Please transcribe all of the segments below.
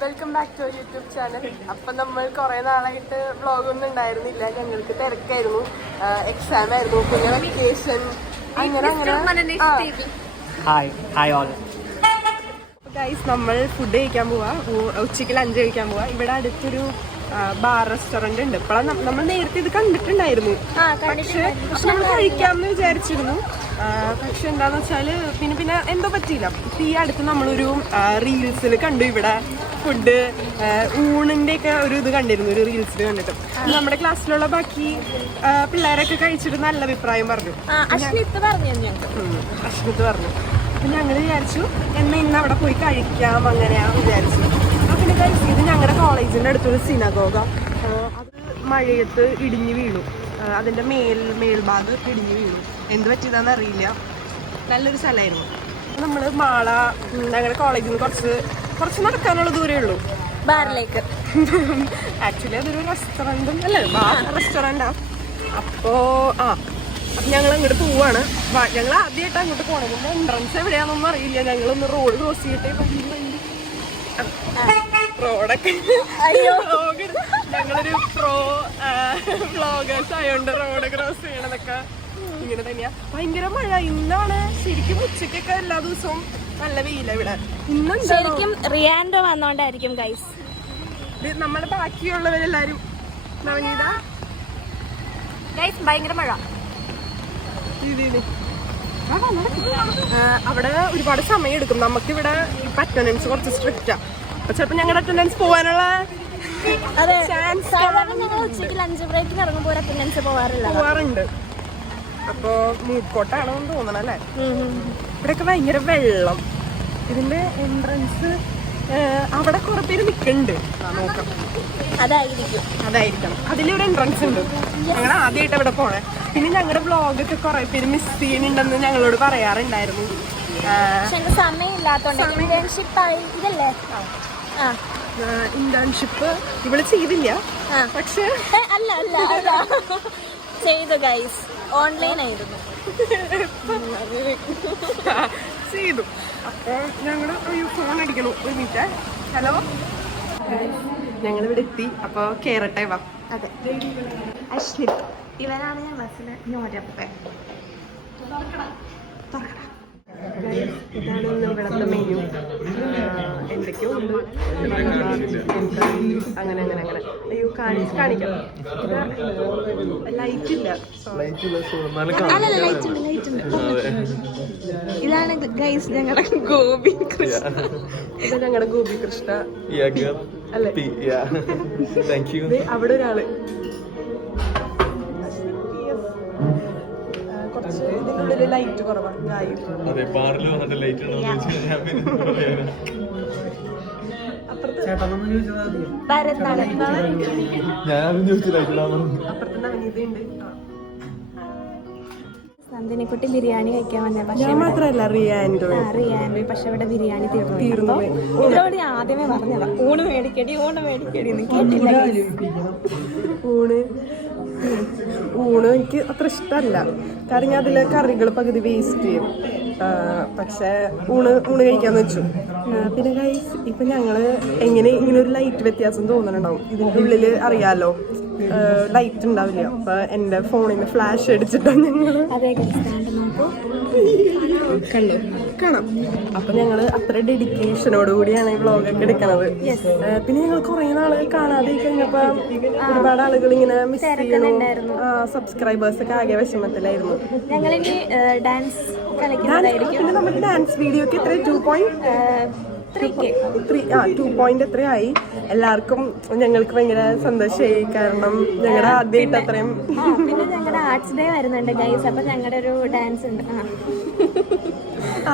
Welcome back to YouTube channel. അപ്പം നമ്മൾ കുറേ നാളായിട്ട് വ്ളോഗൊന്നും ഉണ്ടായിരുന്നില്ല. ഞങ്ങൾക്ക് തിരക്കായിരുന്നു, എക്സാം ആയിരുന്നു, പിന്നെ വെക്കേഷൻ, അങ്ങനെ ഗൈസ് നമ്മൾ ഫുഡ് കഴിക്കാൻ പോവാ. ഉച്ചയ്ക്ക് ലഞ്ച് കഴിക്കാൻ പോവാ. ഇവിടെ അടുത്തൊരു ബാർ റെസ്റ്റോറന്റ് ഉണ്ട്. ഇപ്പോഴാണ് നമ്മൾ നേരത്തെ ഇത് കണ്ടിട്ടുണ്ടായിരുന്നു, പക്ഷെ നമ്മൾ കഴിക്കാമെന്ന് വിചാരിച്ചിരുന്നു. പക്ഷെ എന്താന്ന് വെച്ചാല് പിന്നെ എന്തോ പറ്റിയില്ല. ഈ അടുത്ത് നമ്മളൊരു റീൽസിൽ കണ്ടു ഇവിടെ ഫുഡ് ഊണിന്റെ ഒക്കെ ഒരു ഇത് കണ്ടിരുന്നു, ഒരു റീൽസിൽ കണ്ടിട്ട്. നമ്മുടെ ക്ലാസ്സിലുള്ള ബാക്കി പിള്ളേരൊക്കെ കഴിച്ചിട്ട് നല്ല അഭിപ്രായം പറഞ്ഞു. അശ്മിത്ത് പറഞ്ഞു. അപ്പൊ ഞങ്ങൾ വിചാരിച്ചു ഇന്ന് അവിടെ പോയി കഴിക്കാം, അങ്ങനെയാന്ന് വിചാരിച്ചു. പിന്നെ കഴിച്ചത് ഞങ്ങളുടെ കോളേജിന്റെ അടുത്തൊരു സിനഗോഗ, അത് മഴയത്ത് ഇടിഞ്ഞു വീണു. അതിന്റെ മേൽഭാഗം ഇടിഞ്ഞു വീണു. എന്ത് പറ്റിയതാന്ന് അറിയില്ല. നല്ലൊരു സ്ഥലമായിരുന്നു. നമ്മള് മാള ഞങ്ങളുടെ കോളേജിൽ നിന്ന് കുറച്ച് നടക്കാനുള്ള ദൂരമേ ഉള്ളൂ ബാറിലേക്ക്. ആക്ച്വലി അതൊരു റെസ്റ്റോറൻറ്റും അല്ലേ, ബാർ റെസ്റ്റോറൻറ്റാ. അപ്പൊ ഞങ്ങൾ അങ്ങോട്ട് പോവാണ്. ഞങ്ങൾ ആദ്യമായിട്ട് അങ്ങോട്ട് പോകണം. നമ്മുടെ എൻട്രൻസ് എവിടെയാണെന്നൊന്നും അറിയില്ല. ഞങ്ങളൊന്ന് റോഡ് ക്രോസ് ചെയ്തിട്ടേ റോഡൊക്കെ ഞങ്ങളൊരു വ്ളോഗേഴ്സ് ആയോണ്ട് റോഡ് ക്രോസ് ചെയ്യണതൊക്കെ ഇങ്ങനെ തന്നെയാ. ഭയങ്കര മഴ ഇന്നാണ്. ശരിക്കും ഉച്ചക്കൊക്കെ എല്ലാ ദിവസവും നല്ല വെയില ഇവിടെ. ശരിക്കും റിയാൻഡോ വന്നോണ്ടായിരിക്കും ഗൈസ്. നമ്മളെ ബാക്കിയുള്ളവരെല്ലാരും ഭയങ്കര മഴ. അവിടെ ഒരുപാട് സമയം എടുക്കും. നമുക്കിവിടെ ഇപ്പൊ അറ്റൻഡൻസ് കുറച്ച് സ്ട്രിക്റ്റാ. അപ്പൊ ചിലപ്പോ ഞങ്ങളുടെ അറ്റൻഡൻസ് പോവാനുള്ള പോവാറുണ്ട്. അപ്പൊ മൂക്കോട്ടാണെന്ന് തോന്നണം അല്ലേ. ഇവിടെയൊക്കെ ഭയങ്കര വെള്ളം. ഇതിന്റെ എൻട്രൻസ് അവിടെ കുറെ പേര് നിൽക്കുന്നുണ്ട്. നോക്കാം, അതായിരിക്കണം. അതിലൊരു എൻട്രൻസ് ഉണ്ട്. ഞങ്ങൾ ആദ്യമായിട്ട് അവിടെ പോണേ. പിന്നെ ഞങ്ങളുടെ വ്ളോഗൊക്കെ കുറെ പേര് മിസ് ചെയ്യുന്നുണ്ടെന്ന് ഞങ്ങളോട് പറയാറുണ്ടായിരുന്നു. ഇന്റേൺഷിപ്പ് ഇവിടെ ചെയ്തില്ല, പക്ഷെ ചെയ്തു ഗൈസ്. ഓൺലൈൻ ആയിരുന്നു ചെയ്തു. അപ്പൊ ഞങ്ങള് ഫോൺ അടിക്കണു. ഒരു മിനിറ്റ്. ഹലോ, ഞങ്ങളിവിടെ എത്തി. അപ്പൊ കേറട്ടെ, വാ. അതെ, അശ്മിത് ഇവനാണ് ഞാൻ ബസ്സിലെ ഞോരപ്പൻ. ഇതാണ് ഇവിടുത്തെ മെനു. എന്തൊക്കെയോ ഉണ്ട്. അങ്ങനെ അയ്യോ കാണിക്കാം. ലൈറ്റ് ഇല്ല. ഇതാണ് ഗൈസ് ഞങ്ങളുടെ ഗോപി കൃഷ്ണ. ഇത് ഞങ്ങളുടെ ഗോപി കൃഷ്ണ അല്ലേ. അവിടെ ഒരാള്. ഇതിനുള്ളില് ലൈറ്റ് കുറവാണ്. നന്ദിനിക്കുട്ടി ബിരിയാണി കഴിക്കാൻ വന്നേ. പക്ഷെ മാത്രല്ല റിയാൻഡോ, പക്ഷെ ഇവിടെ ബിരിയാണി തീർന്നു. ഇതോടെ ആദ്യമേ പറഞ്ഞതാ ഊണ് മേടിക്കടി കേട്ടില്ല. ഊണ് എനിക്ക് അത്ര ഇഷ്ടമല്ല. കാരണം ഞാൻ അതിലെ കറികൾ പകുതി വേസ്റ്റ് ചെയ്യും. പക്ഷെ ഊണ് കഴിക്കാന്ന് വെച്ചു. പിന്നെ ഗൈസ് ഇപ്പൊ ഞങ്ങള് ഇങ്ങനെ ഒരു ലൈറ്റ് വ്യത്യാസം തോന്നുന്നുണ്ടാവും. ഇതിന്റെ ഉള്ളില് അറിയാലോ ലൈറ്റ് ഉണ്ടാവില്ല. അപ്പൊ എന്റെ ഫോണിന് ഫ്ലാഷ് അടിച്ചിട്ടാണ് ഞങ്ങള് കാണാം. അപ്പൊ ഞങ്ങള് അത്ര ഡെഡിക്കേഷനോട് കൂടിയാണ് ഈ വ്ളോഗൊക്കെ എടുക്കണത്. പിന്നെ ഞങ്ങൾ കുറെ നാള് കാണാതെ കഴിഞ്ഞപ്പോ ഒരുപാട് ആളുകൾ ഇങ്ങനെ മിസ് ചെയ്യണു. സബ്സ്ക്രൈബേഴ്സ് ഒക്കെ ആകെ വിഷമത്തിലായിരുന്നു. പിന്നെ നമ്മുടെ ഡാൻസ് വീഡിയോക്ക് എത്ര 2.3 എത്രയായി. എല്ലാവർക്കും ഞങ്ങൾക്ക് ഭയങ്കര സന്തോഷമായി. കാരണം ഞങ്ങളുടെ ആദ്യമായിട്ട് അത്രയും. പിന്നെ ഞങ്ങളുടെ ആർട്സ് ഡേ വരുന്നുണ്ട് ഗൈസ്. അപ്പൊ ഞങ്ങളുടെ ഒരു ഡാൻസ് ഉണ്ട്.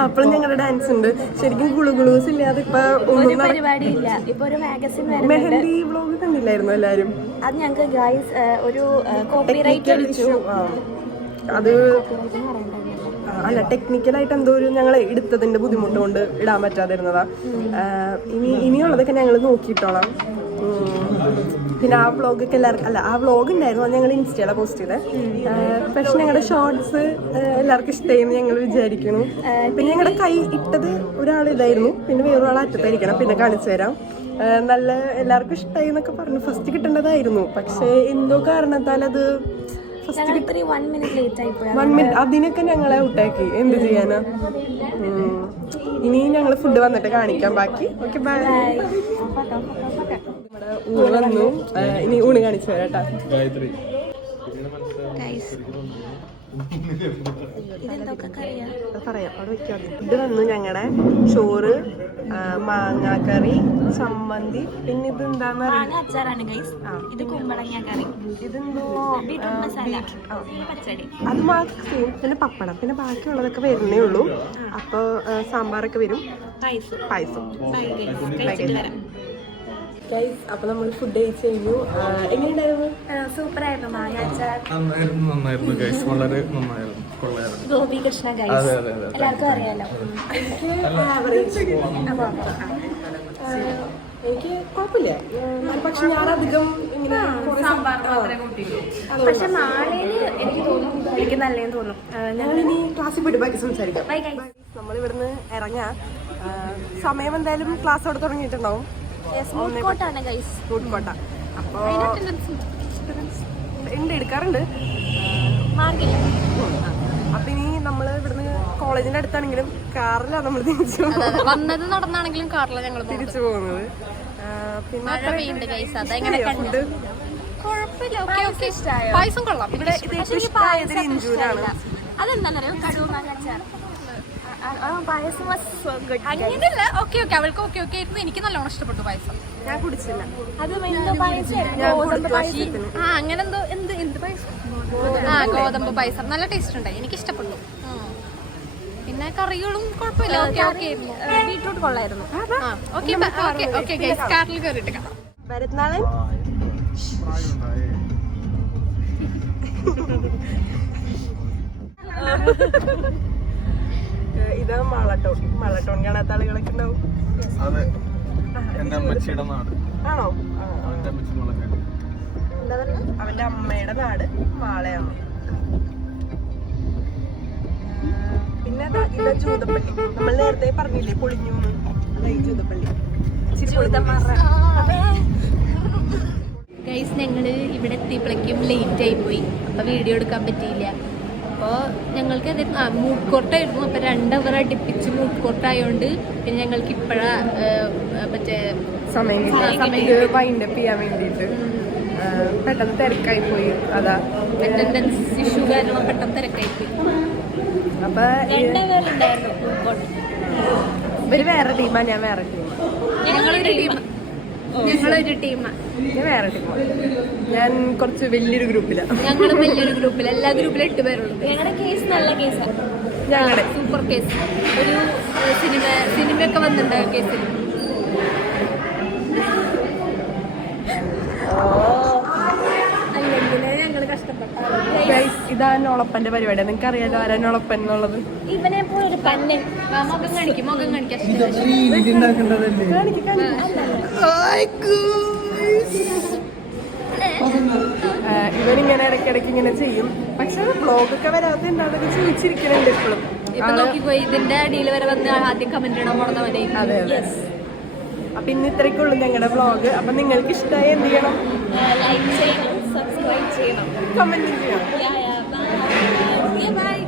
അപ്പോഴും ഞങ്ങളുടെ ഡാൻസ് ഉണ്ട്. ശരിക്കും ഗുളുഗുളൂസ് ഇല്ലാതെ ഇപ്പൊ ഒരു പരിപാടി ഇല്ല. ഇപ്പൊ ഒരു മാഗസിൻ മെഹന്തി വ്ളോഗ് കണ്ടില്ലായിരുന്നു എല്ലാരും. അത് ഞങ്ങൾക്ക് ഗൈസ് ഒരു കോപ്പിറൈറ്റ് അടിച്ചു. അത് അല്ല, ടെക്നിക്കലായിട്ട് എന്തോ ഒരു ഞങ്ങൾ എടുത്തതിന്റെ ബുദ്ധിമുട്ട് കൊണ്ട് ഇടാൻ പറ്റാതിരുന്നതാ. ഇനിയുള്ളതൊക്കെ ഞങ്ങൾ നോക്കിയിട്ടോളാം. പിന്നെ ആ വ്ളോഗൊക്കെ എല്ലാവർക്കും അല്ല ആ വ്ളോഗ് ഉണ്ടായിരുന്നു അത് ഞങ്ങൾ ഇൻസ്റ്റയിലാണ് പോസ്റ്റ് ചെയ്തത്. പക്ഷെ ഞങ്ങളുടെ ഷോർട്സ് എല്ലാവർക്കും ഇഷ്ടമായിരുന്നു ഞങ്ങൾ വിചാരിക്കുന്നു. പിന്നെ ഞങ്ങളുടെ കൈ ഇട്ടത് ഒരാൾ ഇതായിരുന്നു, പിന്നെ വേറൊരാൾ അറ്റത്തായിരിക്കണം, പിന്നെ കാണിച്ചു തരാം. നല്ല എല്ലാവർക്കും ഇഷ്ടമായി എന്നൊക്കെ പറഞ്ഞു. ഫസ്റ്റ് കിട്ടേണ്ടതായിരുന്നു, പക്ഷേ എന്തോ കാരണത്താൽ അത് ഫസ്റ്റ് 1 minute ലേറ്റ് ആയി പോയി. 1 minute അതിനൊക്കെ ഞങ്ങളെ ഔട്ടാക്കി. എന്ത് ചെയ്യാനാ? ഇനി ഞങ്ങൾ ഫുഡ് വന്നിട്ട് കാണിക്കാം ബാക്കി. Okay bye. നമ്മുടെ ഊണ് വന്നു, ഇനി ഊണ് കാണിച്ചു തരാം കേട്ടോ. പറയാം അവിടെ വെക്കാം. ഇത് വന്നു ഞങ്ങളുടെ ചോറ്, മാങ്ങാക്കറി, ചമ്മന്തി, പിന്നെ ഇത് എന്താന്ന് ഇതെന്തോ അത് മാത്രം. പിന്നെ പപ്പടം, പിന്നെ ബാക്കിയുള്ളതൊക്കെ വരുന്നേ ഉള്ളൂ. അപ്പൊ സാമ്പാറൊക്കെ വരും, പായസം. അപ്പൊ നമ്മൾ ഫുഡ് കഴിച്ച് കഴിഞ്ഞു. എങ്ങനെയുണ്ടായിരുന്നു? സൂപ്പർ ആയിരുന്നു. നന്നായിരുന്നു ഗൈസ്, വളരെ നന്നായിരുന്നു. ഗോപികൃഷ്ണ ഗൈസ് എല്ലാവർക്കും അറിയാലോ. എനിക്ക് കുഴപ്പമില്ല, പക്ഷെ ഞാനധികം ഇങ്ങനെ പക്ഷെ നാളേല് എനിക്ക് തോന്നുന്നു എനിക്ക് നല്ലതെന്ന് തോന്നും. ഞങ്ങളിനി ക്ലാസ്സിൽ പോയിട്ട് ബാക്കി സംസാരിക്കാം. നമ്മളിവിടുന്ന് ഇറങ്ങാം. സമയം എന്തായാലും ക്ലാസ് അവിടെ തുടങ്ങിയിട്ടുണ്ടാവും. ഫുഡ് കോട്ട. അപ്പൊ ഉണ്ട്, എടുക്കാറുണ്ട്. അപ്പൊ ഇനി നമ്മള് ഇവിടുന്ന് കോളേജിന്റെ അടുത്താണെങ്കിലും കാറിലാണ് നമ്മൾ തിരിച്ചു വന്നത്, നടന്നാണെങ്കിലും കാറിലാണ് ഞങ്ങൾ തിരിച്ചു പോകുന്നത്. പിന്നെ പായസം കൊള്ളാം. ഇവിടെ ഇത് ഏറ്റവും ഇഷ്ടമായത് രഞ്ജുവിനാണ്. അതെന്താണെന്നറിയോ? കടുവ അങ്ങനെയല്ല, ഓക്കെ അവൾക്ക് ഓക്കെ ആയിരുന്നു. എനിക്ക് നല്ലോണം ഇഷ്ടപ്പെട്ടു പായസം. ഞാൻ കുടിച്ചില്ല. അത് പായസം അങ്ങനെ എന്തോ എന്ത് പായസം? ഗോതമ്പ് പായസം നല്ല ടേസ്റ്റ് ഉണ്ടായി, എനിക്ക് ഇഷ്ടപ്പെട്ടു. പിന്നെ കറികളും കുഴപ്പമില്ല, ഓക്കെ. ബീട്രൂട്ട് കൊള്ളായിരുന്നു. കാറിൽ കയറിയിട്ട് കാണാം. വരുന്നാളൻ ഇത് മളട്ടോൺ കാണാത്ത ആളുകളൊക്കെ ഉണ്ടാവും. ആണോ? അവന്റെ അമ്മയുടെ നാട് മാളയാണ്. പിന്നെ ഇത് ജൂതപ്പള്ളി. നമ്മൾ നേരത്തെ പറഞ്ഞില്ലേ പൊളിഞ്ഞു, ജൂതപ്പള്ളി. ഗൈസ്, ഞങ്ങള് ഇവിടെ എത്തിയപ്പോഴേക്കും ലേറ്റ് ആയി പോയി, അപ്പൊ വീഡിയോ എടുക്കാൻ പറ്റിയില്ല. അപ്പോൾ ഞങ്ങൾക്ക് മൂഡ് കോർട്ടായിരുന്നു. അപ്പോൾ 2 അവർ അടുപ്പിച്ച് മൂഡ് കോർട്ടായതുകൊണ്ട് പിന്നെ ഞങ്ങൾക്ക് ഇപ്പോഴാ മറ്റേ സമയം വൈൻഡപ്പ് ചെയ്യാൻ വേണ്ടിയിട്ട് പെട്ടെന്ന് തിരക്കായി പോയി. അതാ അറ്റൻഡൻസ് ഇഷ്യൂ കാരണം പെട്ടെന്ന് തിരക്കായി പോയി. അപ്പൊ ഇവര് വേറെ ടീമാ, ഞാൻ വേറെ ടീമാ. ഞങ്ങളൊരു ടീമാണ്. ഞാൻ വേറെ ടീമാണ്. ഞാൻ കുറച്ച് വലിയൊരു ഗ്രൂപ്പിലാണ്. ഞങ്ങൾ വലിയൊരു ഗ്രൂപ്പിൽ, എല്ലാ ഗ്രൂപ്പിലും 8 പേരുള്ളൂ. ഞങ്ങളുടെ കേസ് നല്ല കേസാണ്. ഞങ്ങളുടെ സൂപ്പർ കേസ്. ഒരു സിനിമയൊക്കെ വന്നിട്ടുണ്ടായ കേസിൽ. ഇതാ നോളപ്പന്റെ പരിപാടി. നിങ്ങൾക്ക് അറിയാലോ ആരാ നോളപ്പൻ എന്നുള്ളത്. ഇവനെ പോലൊരു പന്നൻ. മുഖം കാണിക്കാം. ഇവനിങ്ങനെ ഇടയ്ക്കിടയ്ക്ക് ഇങ്ങനെ ചെയ്യും. പക്ഷെ ബ്ലോഗൊക്കെ വരാതെ എന്താണെന്നൊക്കെ ചോദിച്ചിരിക്കുന്നുണ്ട് ഇപ്പോഴും. ഇപ്പൊ നോക്കിപ്പോയി ഇതിന്റെ അടിയിൽ വരെ വന്ന് ആദ്യം കമന്റ് ഇടാൻ പോണവരെ. അതെ. അപ്പൊ ഇന്ന് ഇത്രയ്ക്കുള്ളൂ ഞങ്ങളുടെ വ്ളോഗ്. അപ്പൊ നിങ്ങൾക്ക് ഇഷ്ടമായി എന്ത് ചെയ്യണം? ലൈക്ക് ചെയ്യണം, സബ്സ്ക്രൈബ് ചെയ്യണം, കമന്റ് ചെയ്യണം. ബൈ.